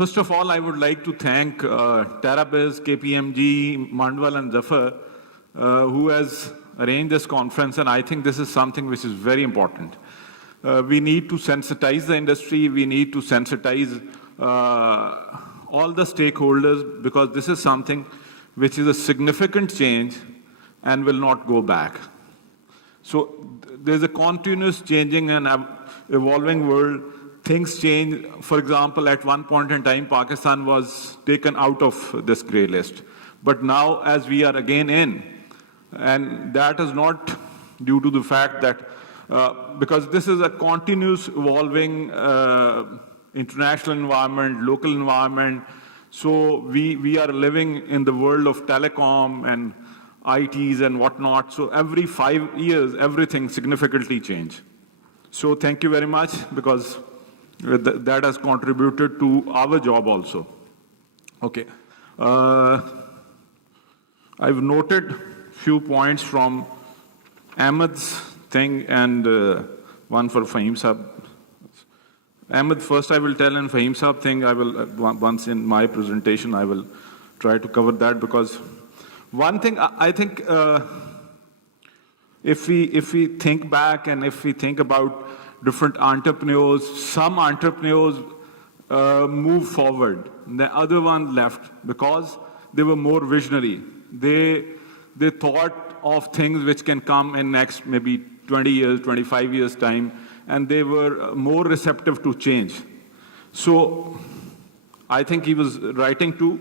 First of all, I would like to thank Terabiz, KPMG, Mandwal and Zafar, who has arranged this conference, and I think this is something which is very important. We need to sensitize the industry, we need to sensitize all the stakeholders, because this is something which is a significant change and will not go back. So there's a continuous changing and evolving world. Things change. For example, at one point in time, Pakistan was taken out of this grey list. But now, as we are again in, and that is not due to the fact that, because this is a continuous evolving international environment, local environment. So we are living in the world of telecom and ITs and whatnot. So every 5 years, everything significantly changes. So thank you very much, because that has contributed to our job also. Okay. I've noted few points from Ahmed's thing and one for Fahim Saab. Ahmed, first I will tell, and Fahim Saab thing, I will, once in my presentation, I will try to cover that, because one thing I think, if we think back and if we think about different entrepreneurs, some entrepreneurs moved forward, the other one left because they were more visionary. They thought of things which can come in next maybe 20 years, 25 years time, and they were more receptive to change. So I think he was writing to,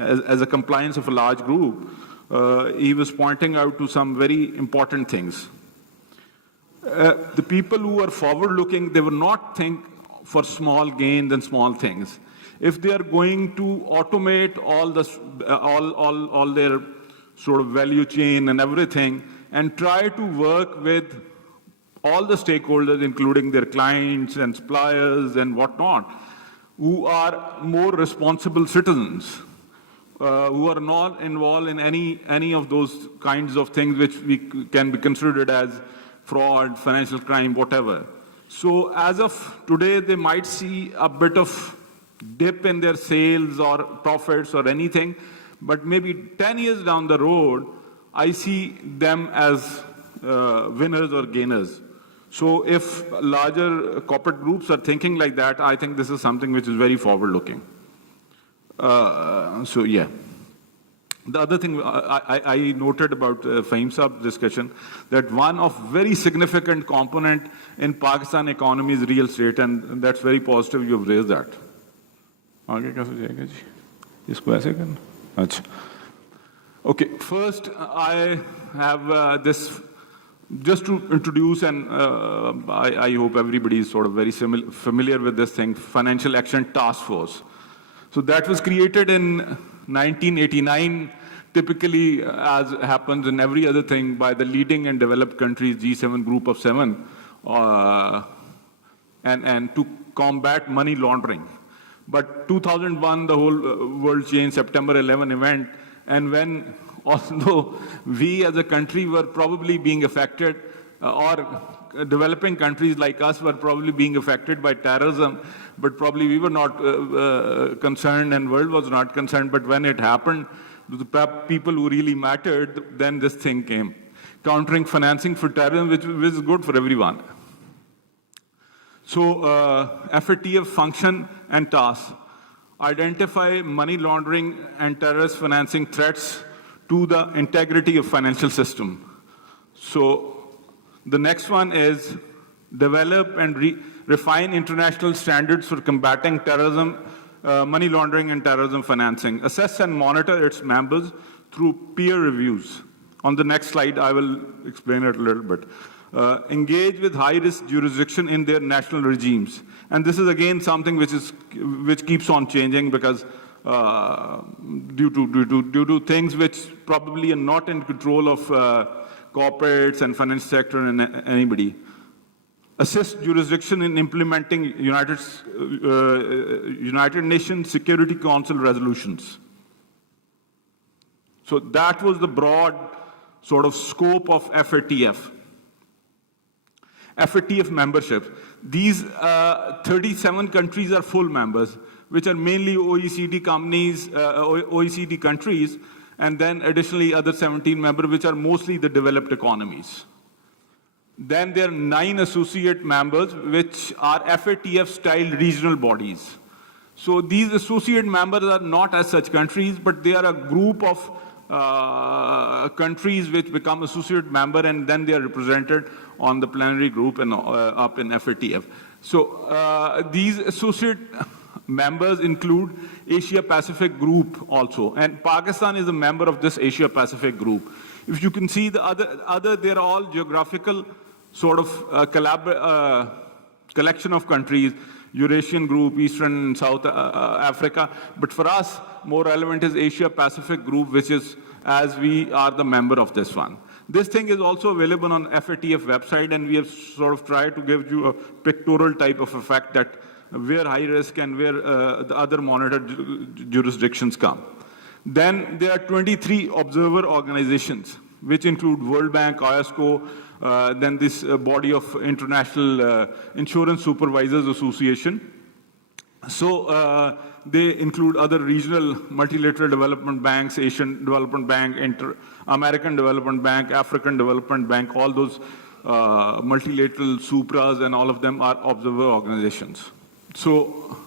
as a compliance of a large group, he was pointing out to some very important things. The people who are forward-looking, they will not think for small gains and small things. If they are going to automate all their sort of value chain and everything, and try to work with all the stakeholders, including their clients and suppliers and whatnot, who are more responsible citizens, who are not involved in any of those kinds of things which can be considered as fraud, financial crime, whatever. So as of today, they might see a bit of dip in their sales or profits or anything, but maybe 10 years down the road, I see them as winners or gainers. So if larger corporate groups are thinking like that, I think this is something which is very forward-looking. So yeah. The other thing I noted about Fahim Saab's discussion, that one of very significant component in Pakistan economy is real estate, and that's very positive you have raised that. Okay, first I have this, just to introduce, and I hope everybody is sort of very familiar with this thing, Financial Action Task Force. So that was created in 1989, typically, as happens in every other thing, by the leading and developed countries, G7 group of 7, and to combat money laundering. But 2001, the whole world changed, September 11 event, and when, although we as a country were probably being affected, or developing countries like us were probably being affected by terrorism, but probably we were not concerned and world was not concerned. But when it happened, the people who really mattered, then this thing came. Countering financing for terrorism, which is good for everyone. So FATF function and tasks. Identify money laundering and terrorist financing threats to the integrity of financial system. So the next one is develop and refine international standards for combating terrorism, money laundering and terrorism financing. Assess and monitor its members through peer reviews. On the next slide, I will explain it a little bit. Engage with high-risk jurisdiction in their national regimes. And this is again something which keeps on changing, because due to things which probably are not in control of corporates and finance sector and anybody. Assist jurisdiction in implementing United Nations Security Council resolutions. So that was the broad sort of scope of FATF. FATF membership. These 37 countries are full members, which are mainly OECD companies, OECD countries, and then additionally other 17 members, which are mostly the developed economies. Then there are 9 associate members, which are FATF-style regional bodies. So these associate members are not as such countries, but they are a group of countries which become associate member, and then they are represented on the plenary group and up in FATF. So these associate members include Asia Pacific group also, and Pakistan is a member of this Asia Pacific group. If you can see the other they're all geographical sort of collection of countries, Eurasian group, Eastern and South Africa. But for us, more relevant is Asia Pacific group, which is as we are the member of this one. This thing is also available on FATF website, and we have sort of tried to give you a pictorial type of effect that where high risk and where the other monitored jurisdictions come. Then there are 23 observer organizations, which include World Bank, IOSCO, then this body of International Insurance Supervisors Association. So they include other regional multilateral development banks, Asian Development Bank, American Development Bank, African Development Bank, all those multilateral supras, and all of them are observer organizations. So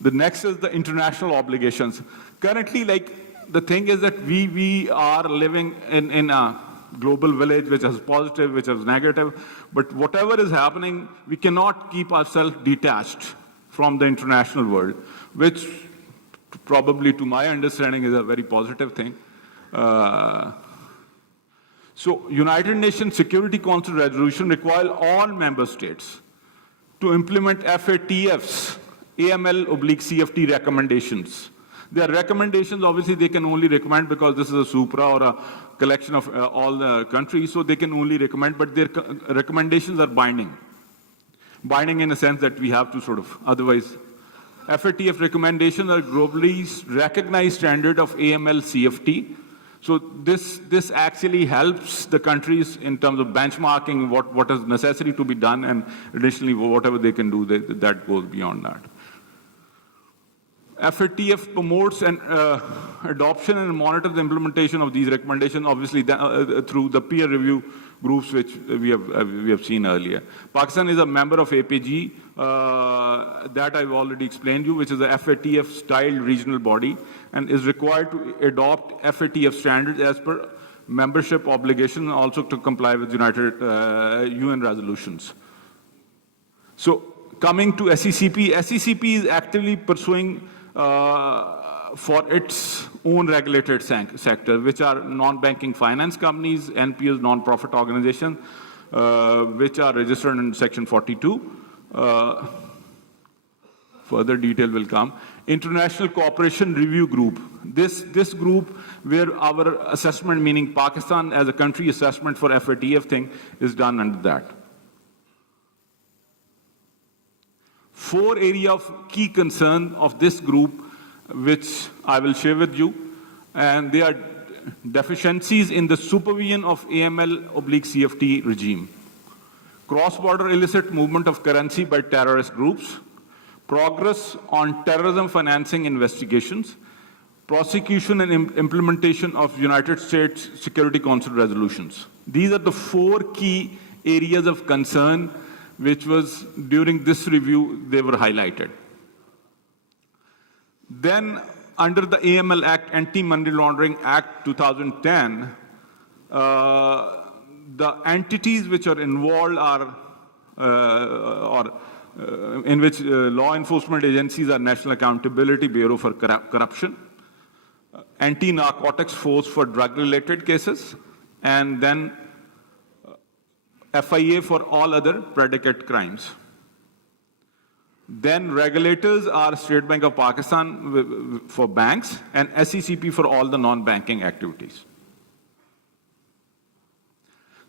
the next is the international obligations. Currently, like, the thing is that we are living in a global village which is positive, which is negative, but whatever is happening, we cannot keep ourselves detached from the international world, which probably to my understanding is a very positive thing. So United Nations Security Council resolution require all member states to implement FATF's AML/CFT recommendations. Their recommendations, obviously, they can only recommend because this is a supra or a collection of all the countries, so they can only recommend, but their recommendations are binding. Binding in a sense that we have to sort of, otherwise, FATF recommendations are globally recognized standard of AML/CFT. So this actually helps the countries in terms of benchmarking what is necessary to be done, and additionally, whatever they can do, that goes beyond that. FATF promotes an adoption and monitors the implementation of these recommendations, obviously through the peer review groups which we have seen earlier. Pakistan is a member of APG, that I've already explained you, which is a FATF-style regional body, and is required to adopt FATF standards as per membership obligation, and also to comply with United UN resolutions. So coming to SECP, SECP is actively pursuing for its own regulated sector, which are non-banking finance companies, NPOs, non-profit organizations, which are registered in Section 42. Further detail will come. International Cooperation Review Group. This group, where our assessment, meaning Pakistan as a country assessment for FATF thing, is done under that. 4 areas of key concern of this group, which I will share with you, and they are deficiencies in the supervision of AML/CFT regime, cross-border illicit movement of currency by terrorist groups, progress on terrorism financing investigations, prosecution and implementation of United States Security Council resolutions. These are the 4 key areas of concern which was, during this review, they were highlighted. Then, under the AML Act, Anti-Money Laundering Act 2010, the entities which are involved are, in which law enforcement agencies are National Accountability Bureau for Corruption, Anti-Narcotics Force for drug-related cases, and then FIA for all other predicate crimes. Then regulators are State Bank of Pakistan for banks and SECP for all the non-banking activities.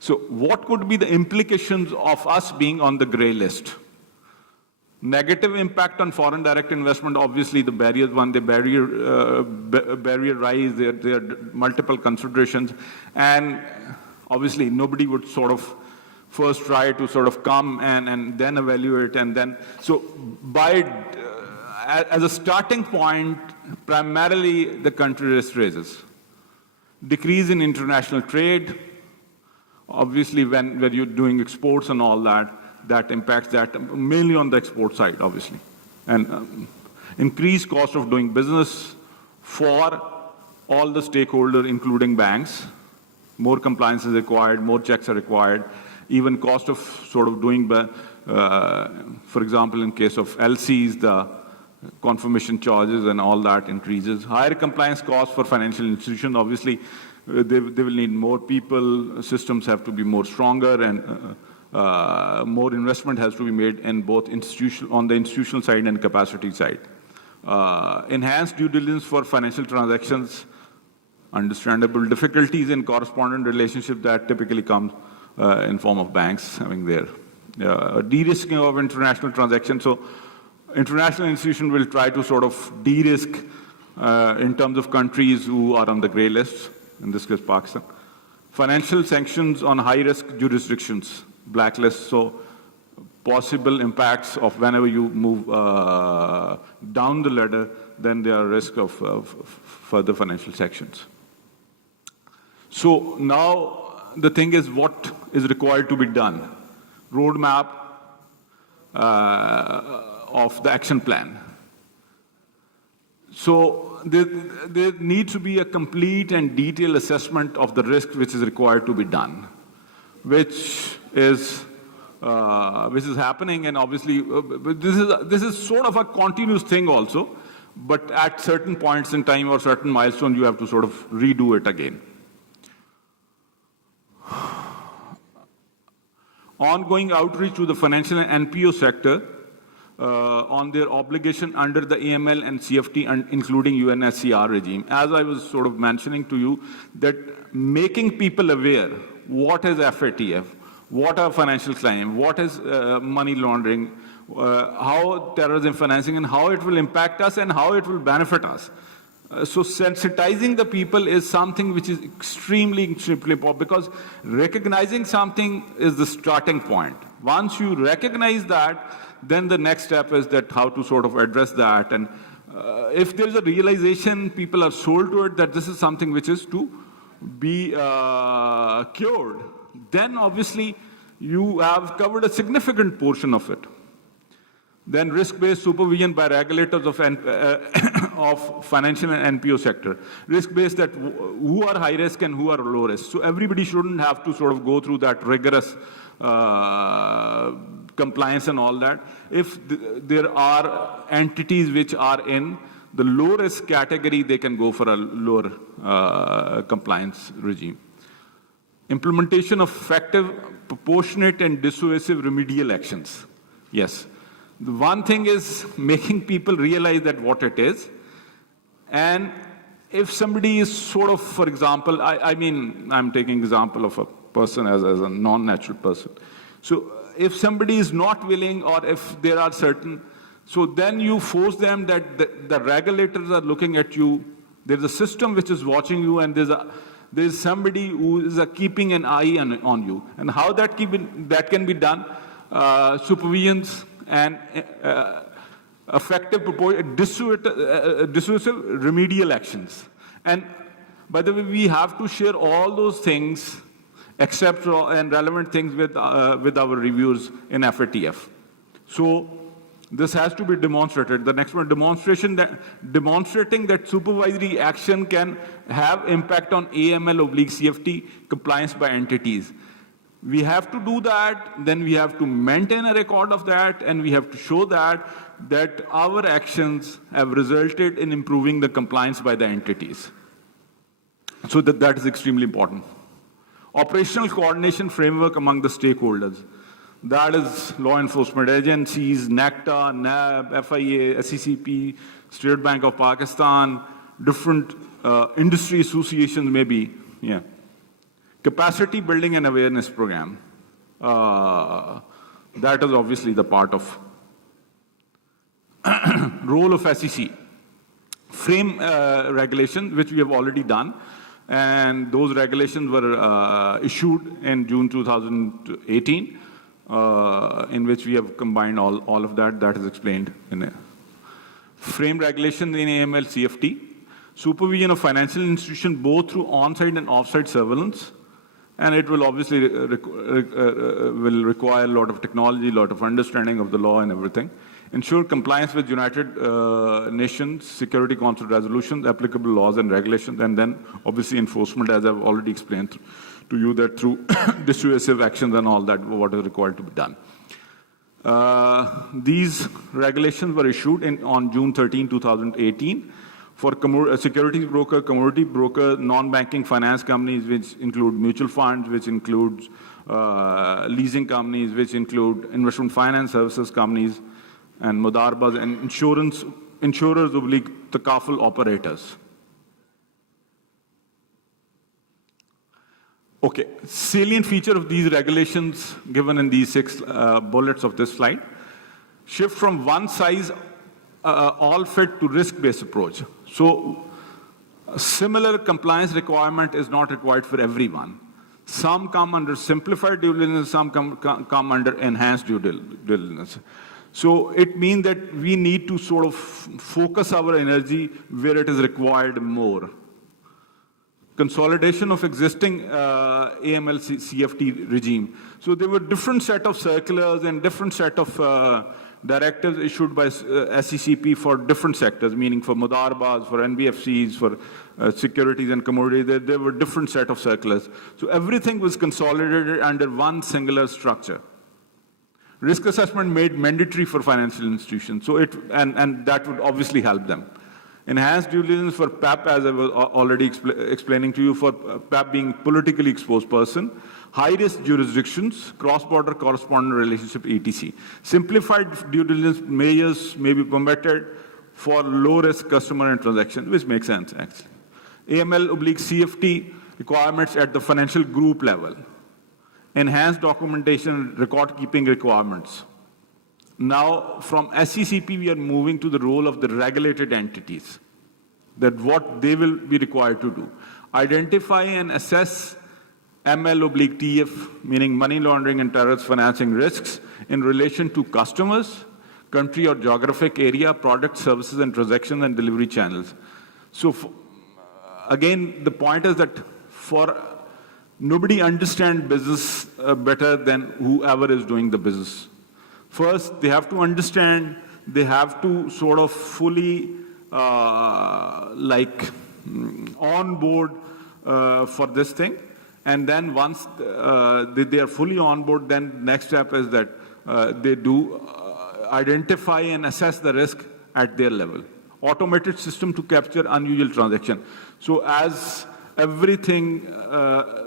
So what could be the implications of us being on the gray list? Negative impact on foreign direct investment, obviously the barriers, barrier rise, there are multiple considerations, and obviously nobody would sort of first try to sort of come and then evaluate and then, so as a starting point, primarily the country risk raises. Decrease in international trade, obviously when you're doing exports and all that, that impacts that mainly on the export side, obviously. And increased cost of doing business for all the stakeholders, including banks. More compliance is required, more checks are required. Even cost of sort of doing, for example, in case of LCs, the confirmation charges and all that increases. Higher compliance costs for financial institutions, obviously, they will need more people, systems have to be more stronger, and more investment has to be made in both on the institutional side and capacity side. Enhanced due diligence for financial transactions, understandable difficulties in correspondent relationship that typically comes in form of banks having their de-risking of international transactions. So international institutions will try to sort of de-risk in terms of countries who are on the grey list, in this case Pakistan. Financial sanctions on high-risk jurisdictions, blacklist, so possible impacts of whenever you move down the ladder, then there are risk of further financial sanctions. So now the thing is, what is required to be done? Roadmap of the action plan. So there needs to be a complete and detailed assessment of the risk which is required to be done, which is happening, and obviously this is sort of a continuous thing also, but at certain points in time or certain milestones you have to sort of redo it again. Ongoing outreach to the financial and NPO sector on their obligation under the AML and CFT, and including UNSCR regime. As I was sort of mentioning to you, that making people aware what is FATF, what are financial crime, what is money laundering, how terrorism financing, and how it will impact us and how it will benefit us. So sensitizing the people is something which is extremely important, because recognizing something is the starting point. Once you recognize that, then the next step is that how to sort of address that. And if there's a realization, people are sold to it that this is something which is to be cured, then obviously you have covered a significant portion of it. Then risk-based supervision by regulators of financial and NPO sector. Risk-based, that who are high risk and who are low risk. So everybody shouldn't have to sort of go through that rigorous compliance and all that. If there are entities which are in the low risk category, they can go for a lower compliance regime. Implementation of effective, proportionate and dissuasive remedial actions. Yes. The one thing is making people realize that what it is. And if somebody is sort of, for example, I mean, I'm taking example of a person as a non-natural person. So if somebody is not willing, or if there are certain, so then you force them that the regulators are looking at you. There's a system which is watching you, and there's somebody who is keeping an eye on you. And how that can be done? Supervisions and effective dissuasive remedial actions. And by the way, we have to share all those things, except and relevant things, with our reviewers in FATF. So this has to be demonstrated. The next one, demonstrating that supervisory action can have impact on AML/CFT compliance by entities. We have to do that, then we have to maintain a record of that, and we have to show that our actions have resulted in improving the compliance by the entities. So that is extremely important. Operational coordination framework among the stakeholders. That is law enforcement agencies, NACTA, NAB, FIA, SECP, State Bank of Pakistan, different industry associations maybe, yeah. Capacity building and awareness program. That is obviously the part of role of SEC. Frame regulation, which we have already done. And those regulations were issued in June 2018, in which we have combined all of that. That is explained in a frame regulation in AML CFT, supervision of financial institutions both through on-site and off-site surveillance. And it will obviously will require a lot of technology, a lot of understanding of the law and everything. Ensure compliance with United Nations Security Council resolutions, applicable laws and regulations, and then obviously enforcement, as I've already explained to you, that through dissuasive actions and all that, what is required to be done. These regulations were issued on June 13, 2018 for securities broker, commodity broker, non-banking finance companies, which include mutual funds, which includes leasing companies, which include investment finance services companies, and mudarbas, and insurers oblique takaful operators. Okay, salient feature of these regulations given in these 6 bullets of this slide. Shift from one size all fit to risk-based approach. So a similar compliance requirement is not required for everyone. Some come under simplified due diligence, some come under enhanced due diligence. So it means that we need to sort of focus our energy where it is required more. Consolidation of existing AML CFT regime. So there were different set of circulars and different set of directives issued by SECP for different sectors, meaning for mudarbas, for NBFCs, for securities and commodities. There were different set of circulars. So everything was consolidated under one singular structure. Risk assessment made mandatory for financial institutions, so and that would obviously help them. Enhanced due diligence for PAP, as I was already explaining to you, for PAP being politically exposed person. High-risk jurisdictions, cross-border correspondent relationship, etc. Simplified due diligence measures may be permitted for low-risk customer and transaction, which makes sense, actually. AML/CFT requirements at the financial group level. Enhanced documentation record-keeping requirements. Now, from SECP, we are moving to the role of the regulated entities, that what they will be required to do. Identify and assess ML/TF, meaning money laundering and terrorist financing risks in relation to customers, country or geographic area, product, services, and transaction and delivery channels. So again, the point is that nobody understands business better than whoever is doing the business. First, they have to understand, they have to sort of fully on board for this thing. And then once they are fully on board, then next step is that they do identify and assess the risk at their level. Automated system to capture unusual transaction. So as everything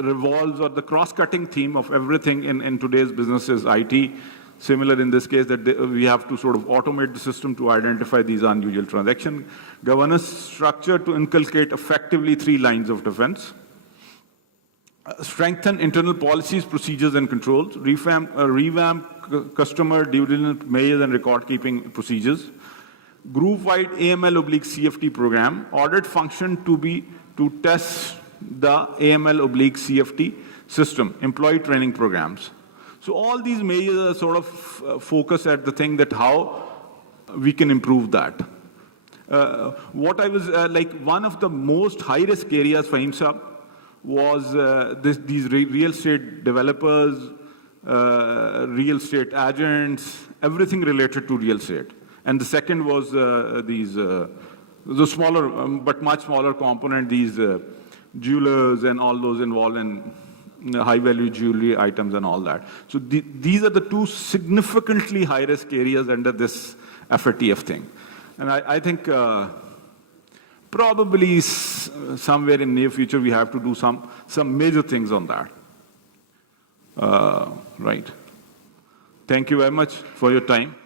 revolves, or the cross-cutting theme of everything in today's business is IT, similar in this case, that we have to sort of automate the system to identify these unusual transactions. Governance structure to inculcate effectively 3 lines of defense. Strengthen internal policies, procedures, and controls. Revamp customer due diligence measures and record-keeping procedures. Group-wide AML/CFT program. Audit function to test the AML/CFT system. Employee training programs. So all these measures are sort of focus at the thing that how we can improve that. What I was one of the most high-risk areas for IMSA was these real estate developers, real estate agents, everything related to real estate. And the second was the smaller, but much smaller component, these jewelers and all those involved in high-value jewelry items and all that. So these are the 2 significantly high-risk areas under this FATF thing. And I think probably somewhere in near future we have to do some major things on that. Right. Thank you very much for your time.